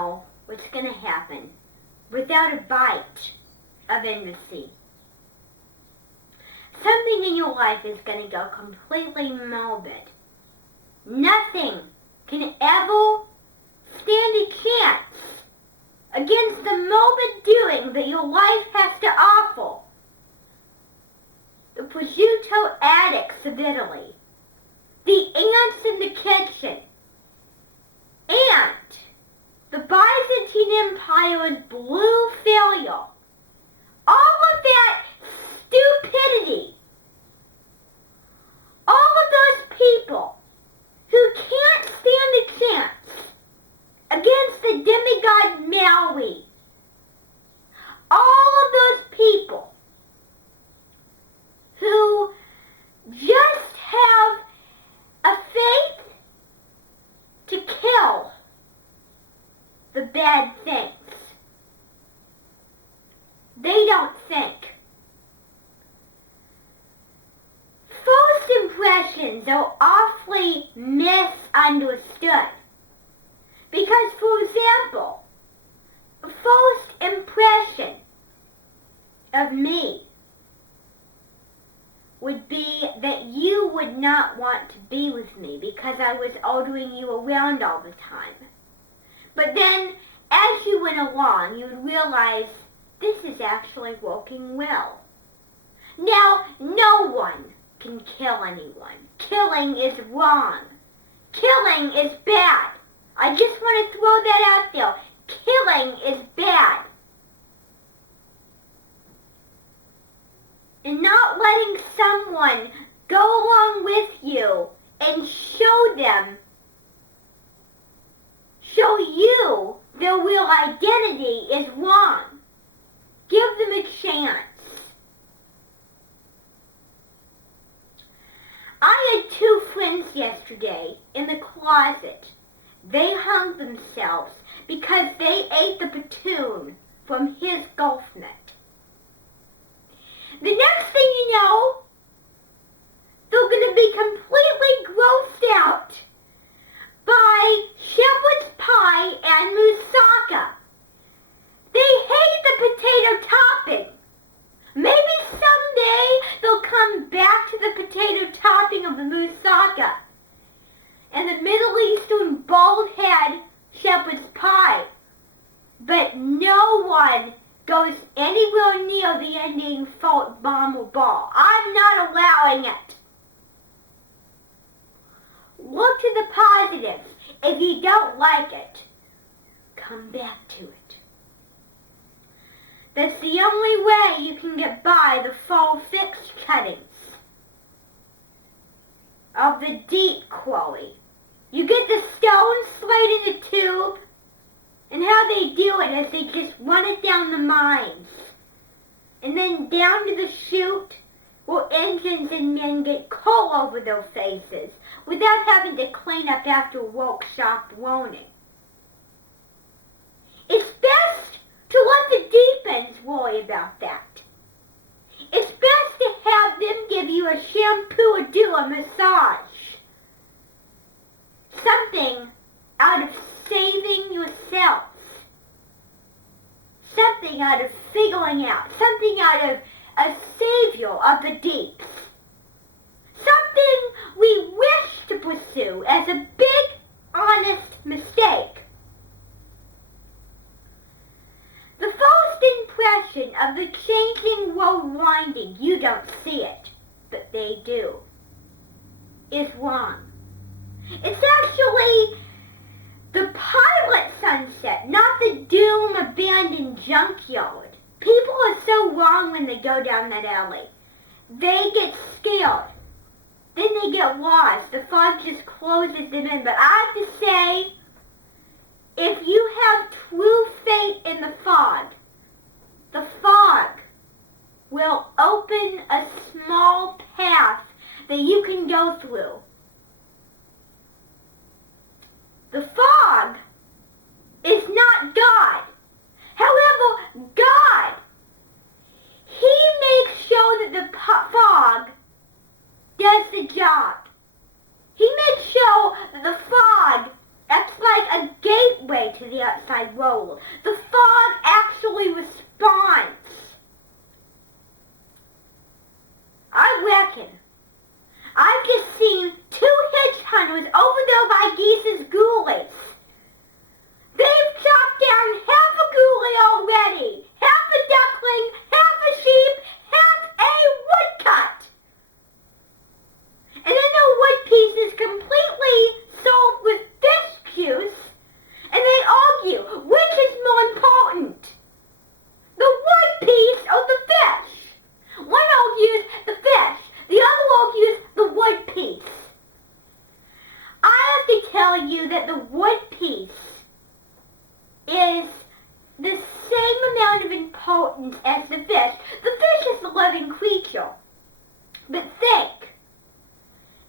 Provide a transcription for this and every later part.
know what's going to happen without a bite of enmity. Something in your life is going to go completely morbid. Nothing can ever stand a chance against the morbid doing that your life has to offer. The prosciutto addicts of Italy, the ants in the kitchen, and the Byzantine Empire's blue failure. All of that stupidity. All of those people who can't stand a chance against the demigod Maui. All of those people who just have a faith to kill the bad things. They don't think. First impressions are awfully misunderstood. Because, for example, a first impression of me would be that you would not want to be with me because I was ordering you around all the time. But then, as you went along, you would realize this is actually working well. Now, no one can kill anyone. Killing is wrong. Killing is bad. I just want to throw that out there. Killing is bad. And not letting someone go along with you and show you their real identity is wrong. Give them a chance. I had two friends yesterday in the closet. They hung themselves because they ate the platoon from his golf net. The next thing you know, they're going to be completely grossed out by shepherd's pie and moussaka. They hate the potato topping. Maybe someday they'll come back to the potato topping of the moussaka and the Middle Eastern bald head shepherd's pie. But no one goes anywhere near the ending fault bomb or ball. I'm not allowing it. Look to the positives. If you don't like it, come back to it. That's the only way you can get by the fall fix cuttings of the deep quarry. You get the stone slate in the tube, and how they do it is they just run it down the mines, and then down to the chute where engines and men get coal over their faces without having to clean up after workshop warning. It's best to let the deep ends worry about that. It's best to have them give you a shampoo or do a massage. Something out of saving yourself. Something out of figuring out. Something out of a savior of the deeps. Something we wish to pursue as a big, honest mistake. The first impression of the changing world winding, you don't see it, but they do, is wrong. It's actually the pilot sunset, not the doom abandoned junkyard. People are so wrong when they go down that alley. They get scared. Then they get lost. The fog just closes them in. But I have to say, if you have true faith in the fog will open a small path that you can go through. The fog is not God. However, God, He makes sure that the fog does the job. He makes sure that the fog acts like a gateway to the outside. I roll. The fog actually responds. I reckon I've just seen 2 hitch hunters over there by Geese's ghoulies. They've chopped down half a ghoulie already, half a duckling, half a sheep, half a woodcut. And then the wood piece is completely sold with fish juice, and they argue which is more important, the wood piece or the fish. One argues the fish, the other argues the wood piece. I have to tell you that the wood piece is the same amount of importance as the fish. The fish is the living creature. But think,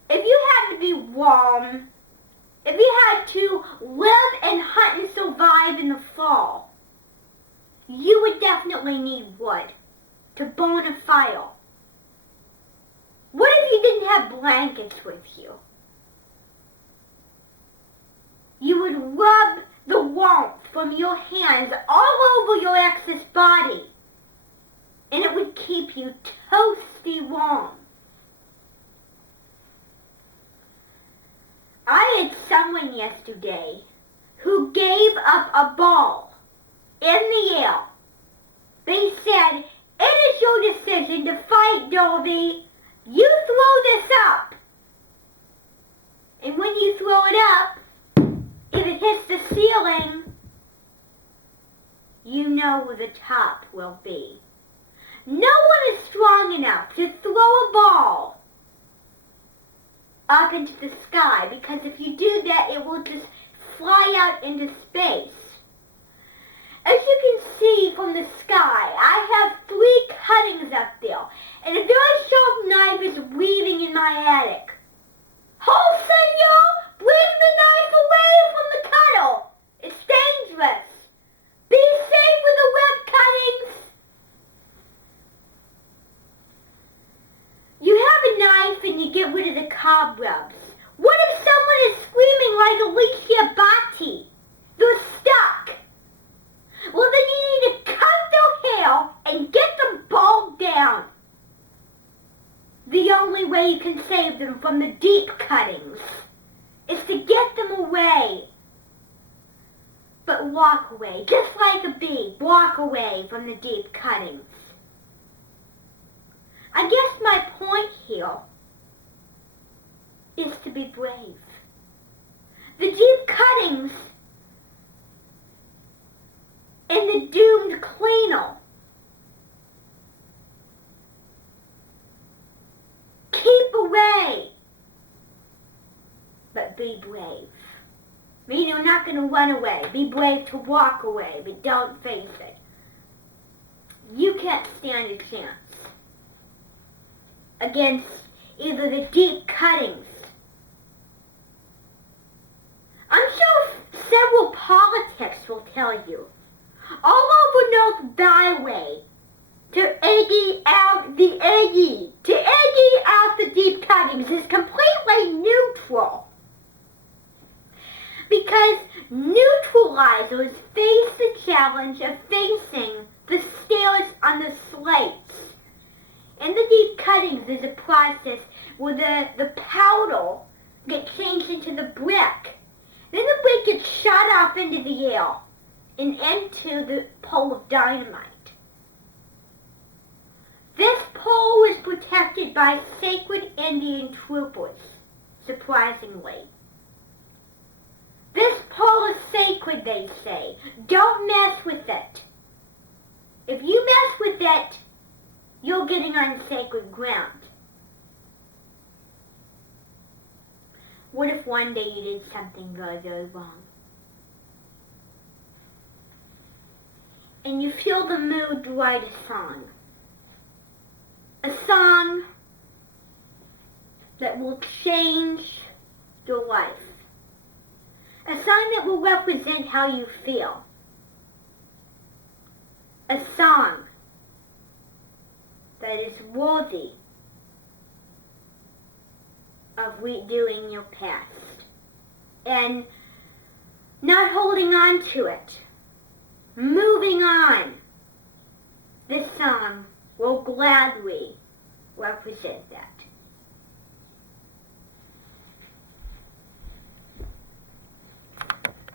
if you had to be warm, if you had to live and hunt and survive in the fall, you would definitely need wood to burn a fire. What if you didn't have blankets with you? You would rub the warmth from your hands all over your ex's body, and it would keep you toasty warm. I had someone yesterday who gave up a ball in the air. They said, "It is your decision to fight, Dolby. You throw this up." And when you throw it up, if it hits the ceiling, you know where the top will be. No one is strong enough to throw a ball up into the sky, because if you do that, it will just fly out into space. As you can see from the sky, I have 3 cuttings up there, and a very sharp knife is weaving in my attic. "Oh, senor, bring the knife away from the cutter. It's dangerous. Be safe with the web cuttings." You have a knife and you get rid of the cobwebs. What if someone is screaming like Alicia Bhatti? They're stuck. Well, then you need to cut their hair and get them balled down. The only way you can save them from the deep cuttings is to get them away. But walk away, just like a bee, walk away from the deep cuttings. I guess my point here is to be brave. The deep cuttings and the doomed cleaner. Keep away, but be brave. I mean, you're not going to run away. Be brave to walk away, but don't face it. You can't stand a chance against either the deep cuttings. I'm sure several politics will tell you. All over North Byway, to eggy out the eggy, to eggy out the deep cuttings is completely neutral. Because neutralizers face the challenge of facing the stairs on the slates. In the deep cuttings, there's a process where the powder gets changed into the brick. Then the brick gets shot off into the air and into the pole of dynamite. This pole is protected by sacred Indian troopers, surprisingly. This pole is sacred, they say. Don't mess with it. If you mess with it, you're getting on sacred ground. What if one day you did something very, very wrong? And you feel the mood to write a song. A song that will change your life. A song that will represent how you feel. A song that is worthy of redoing your past and not holding on to it Moving on. This song will gladly represent that.